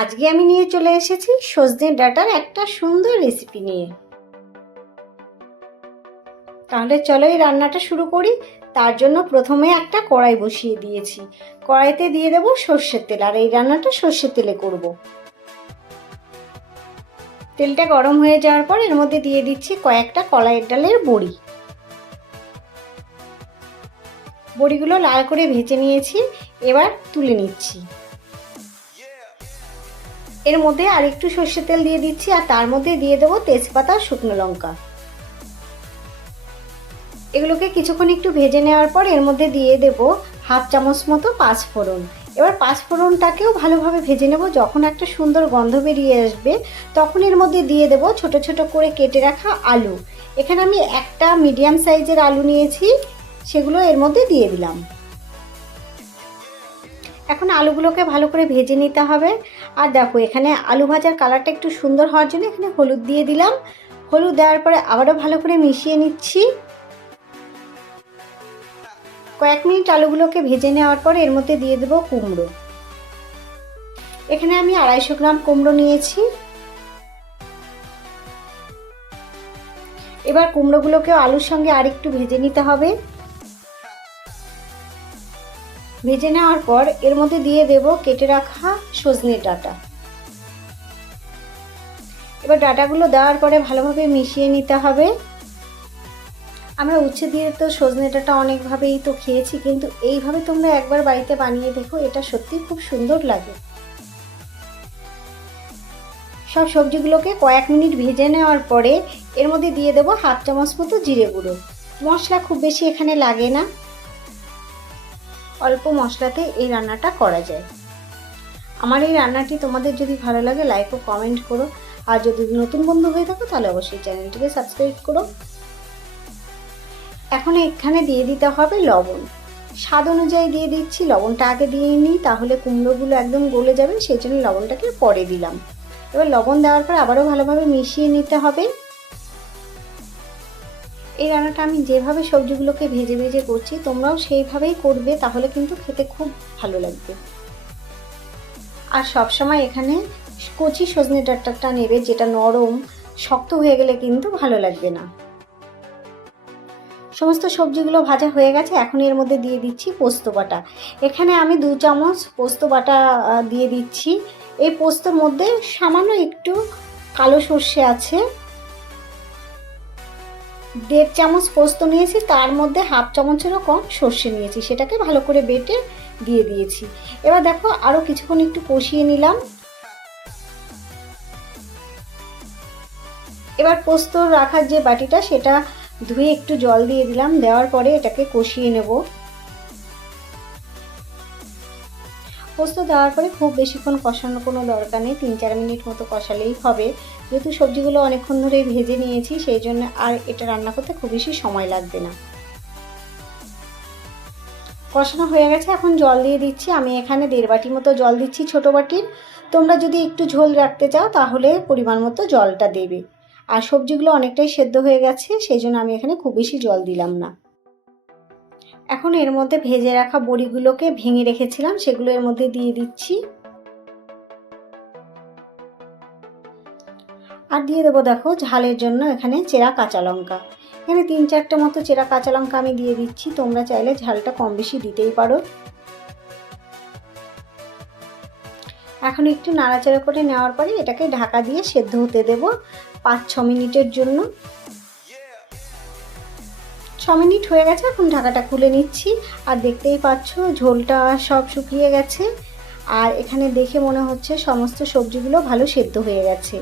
আজকে আমি নিয়ে চলে এসেছি সজনে ডাটার একটা সুন্দর রেসিপি নিয়ে। তাহলে চলো এই রান্নাটা শুরু করি। তার জন্য প্রথমে একটা কড়াই বসিয়ে দিয়েছি। কড়াইতে দিয়ে দেবো সর্ষের তেল, আর এই রান্নাটা সর্ষের তেলে করব। তেলটা গরম হয়ে যাওয়ার পর এর মধ্যে দিয়ে দিচ্ছি কয়েকটা কলাইয়ের ডালের বড়ি। বড়িগুলো লাল করে ভেজে নিয়েছি, এবার তুলে নিচ্ছি। এর মধ্যে আর একটু সর্ষের তেল দিয়ে দিচ্ছি আর তার মধ্যে দিয়ে দেবো তেজপাতা শুকনো লঙ্কা। এগুলোকে কিছুক্ষণ একটু ভেজে নেওয়ার পর এর মধ্যে দিয়ে দেব হাফ চামচ মতো পাঁচফোড়ন। এবার পাঁচফোড়নটাকেও ভালোভাবে ভেজে নেব। যখন একটা সুন্দর গন্ধ বেরিয়ে আসবে, তখন এর মধ্যে দিয়ে দেব ছোট ছোট করে কেটে রাখা আলু। এখানে আমি একটা মিডিয়াম সাইজের আলু নিয়েছি, সেগুলো এর মধ্যে দিয়ে দিলাম। এখন আলুগুলোকে ভালো করে ভেজে নিতে হবে। আর দেখো, এখানে আলু ভাজার কালারটা একটু সুন্দর হওয়ার জন্য এখানে হলুদ দিয়ে দিলাম। হলুদ দেওয়ার পরে আবারও ভালো করে মিশিয়ে নিচ্ছি। কয়েক মিনিট আলুগুলোকে ভেজে নেওয়ার পর এর মধ্যে দিয়ে দেবো কুমড়ো। এখানে আমি আড়াইশো গ্রাম কুমড়ো নিয়েছি। এবার কুমড়োগুলোকেও আলুর সঙ্গে আরেকটু ভেজে নিতে হবে। ভেজে নেওয়ার পর এর মধ্যে দিয়ে দেব কেটে রাখা সজনে ডাটা। এবার ডাটাগুলো দেওয়ার পরে ভালোভাবে মিশিয়ে নিতে হবে। আমরা উচ্ছে দিয়ে তো সজনে ডাটা অনেকভাবেই তো খেয়েছি, কিন্তু এইভাবে তোমরা একবার বাড়িতে বানিয়ে দেখো, এটা সত্যি খুব সুন্দর লাগে। সব সবজিগুলোকে কয়েক মিনিট ভেজে নেওয়ার পরে এর মধ্যে দিয়ে দেবো হাফ চামচ মতো জিরে গুঁড়ো। মশলা খুব বেশি এখানে লাগে না। অল্প মশলাতে এই রান্নাটা করা যায়। আমার এই রান্নাটি তোমাদের যদি ভালো লাগে লাইক ও কমেন্ট করো। আর যদি নতুন বন্ধু হয়ে থাকো, তাহলে অবশ্যই চ্যানেলটিকে সাবস্ক্রাইব করো। এখন এখানে দিয়ে দিতে হবে লবণ। স্বাদ অনুযায়ী দিয়ে দিচ্ছি, লবণটা আগে দিয়ে নিই, তাহলে কুমড়োগুলো একদম গলে যাবে, সেই জন্য লবণটাকে পরে দিলাম। এবার লবণ দেওয়ার পর আবারও ভালোভাবে মিশিয়ে নিতে হবে। এই রান্নাটা আমি যেভাবে সবজিগুলোকে ভেজে ভেজে করছি, তোমরাও সেইভাবেই করবে, তাহলে কিন্তু খেতে খুব ভালো লাগবে। আর সবসময় এখানে কচি সজনে ডাঁটাটা নেবে, যেটা নরম, শক্ত হয়ে গেলে কিন্তু ভালো লাগবে না। সমস্ত সবজিগুলো ভাজা হয়ে গেছে, এখন এর মধ্যে দিয়ে দিচ্ছি পোস্ত বাটা। এখানে আমি দু চামচ পোস্ত বাটা দিয়ে দিচ্ছি। এই পোস্তর মধ্যে সামান্য একটু কালো সর্ষে আছে দেড় চামচ পোস্ত নিয়েছি, তার মধ্যে হাফ চামচেরও কম সর্ষে নিয়েছি। সেটাকে ভালো করে বেটে দিয়ে দিয়েছি। এবার দেখো আরও কিছুক্ষণ একটু কষিয়ে নিলাম। এবার পোস্ত রাখার যে বাটিটা, সেটা ধুয়ে একটু জল দিয়ে দিলাম। দেওয়ার পরে এটাকে কষিয়ে নেব। পোস্ত দেওয়ার পরে খুব বেশিক্ষণ কষানোর কোনো দরকার নেই। তিন চার মিনিট মতো কষালেই হবে। যেহেতু সবজিগুলো অনেকক্ষণ ধরে ভেজে নিয়েছি, সেই জন্য আর এটা রান্না করতে খুব বেশি সময় লাগবে না। কষানো হয়ে গেছে। এখন জল দিয়ে দিচ্ছি। আমি এখানে দেড় বাটি মতো জল দিচ্ছি ছোটো বাটির। তোমরা যদি একটু ঝোল রাখতে চাও, তাহলে পরিমাণ মতো জলটা দেবে। আর সবজিগুলো অনেকটাই সেদ্ধ হয়ে গেছে, সেই জন্য আমি এখানে খুব বেশি জল দিলাম না। এখন এর মধ্যে ভেজে রাখা বড়িগুলোকে ভেঙে রেখেছিলাম, সেগুলো এর মধ্যে দিয়ে দিচ্ছি। আর দিয়ে দেবো দেখো ঝালের জন্য এখানে চেরা কাঁচা লঙ্কা। এখানে তিন চারটে মতো চেরা কাঁচা লঙ্কা আমি দিয়ে দিচ্ছি, তোমরা চাইলে ঝালটা কম বেশি দিতেই পারো। এখন একটু নাড়াচাড়া করে নেওয়ার পরে এটাকে ঢাকা দিয়ে সেদ্ধ হতে দেব পাঁচ ছ মিনিটের জন্য। ছ মিনিট হয়ে গেছে, এখন ঢাকাটা খুলে নিচ্ছি। আর দেখতেই পাচ্ছ, ঝোলটা সব শুকিয়ে গেছে। আর এখানে দেখে মনে হচ্ছে সমস্ত সবজিগুলো ভালো সেদ্ধ হয়ে গেছে।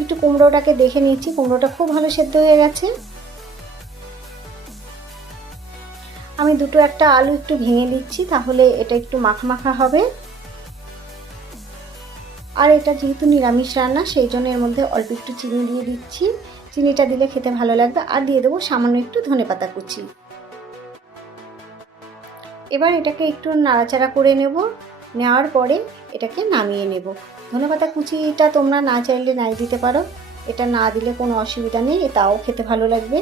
একটু কুমড়োটাকে দেখে নিচ্ছি, কুমড়োটা খুব ভালো সেদ্ধ হয়ে গেছে। আমি দুটো একটা আলু একটু ভেঙে দিচ্ছি, তাহলে এটা একটু মাখা মাখা হবে। আর এটা যেহেতু নিরামিষ রান্না, সেই জন্য এর মধ্যে অল্প একটু চিনি দিয়ে দিচ্ছি। চিনিটা দিলে খেতে ভালো লাগবে। আর দিয়ে দেবো সামান্য একটু ধনে পাতা কুচি। এবার এটাকে একটু নাড়াচাড়া করে নেব। নেওয়ার পরে এটাকে নামিয়ে নেব। ধনে পাতা কুচিটা তোমরা না চাইলে নাই দিতে পারো। এটা না দিলে কোনো অসুবিধা নেই তাও খেতে ভালো লাগবে।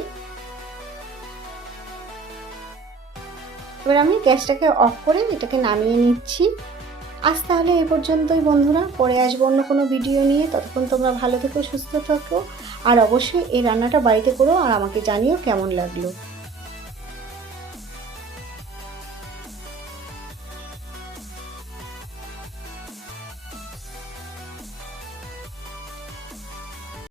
এবার আমি গ্যাসটাকে অফ করে এটাকে নামিয়ে নিচ্ছি। আজ তাহলে এ পর্যন্তই বন্ধুরা। পরে আসব অন্য কোনো ভিডিও নিয়ে। ততক্ষণ তোমরা ভালো থেকো, সুস্থ থাকো। আর অবশ্যই এই রান্নাটা বাড়িতে করো আর আমাকে জানিও কেমন লাগল।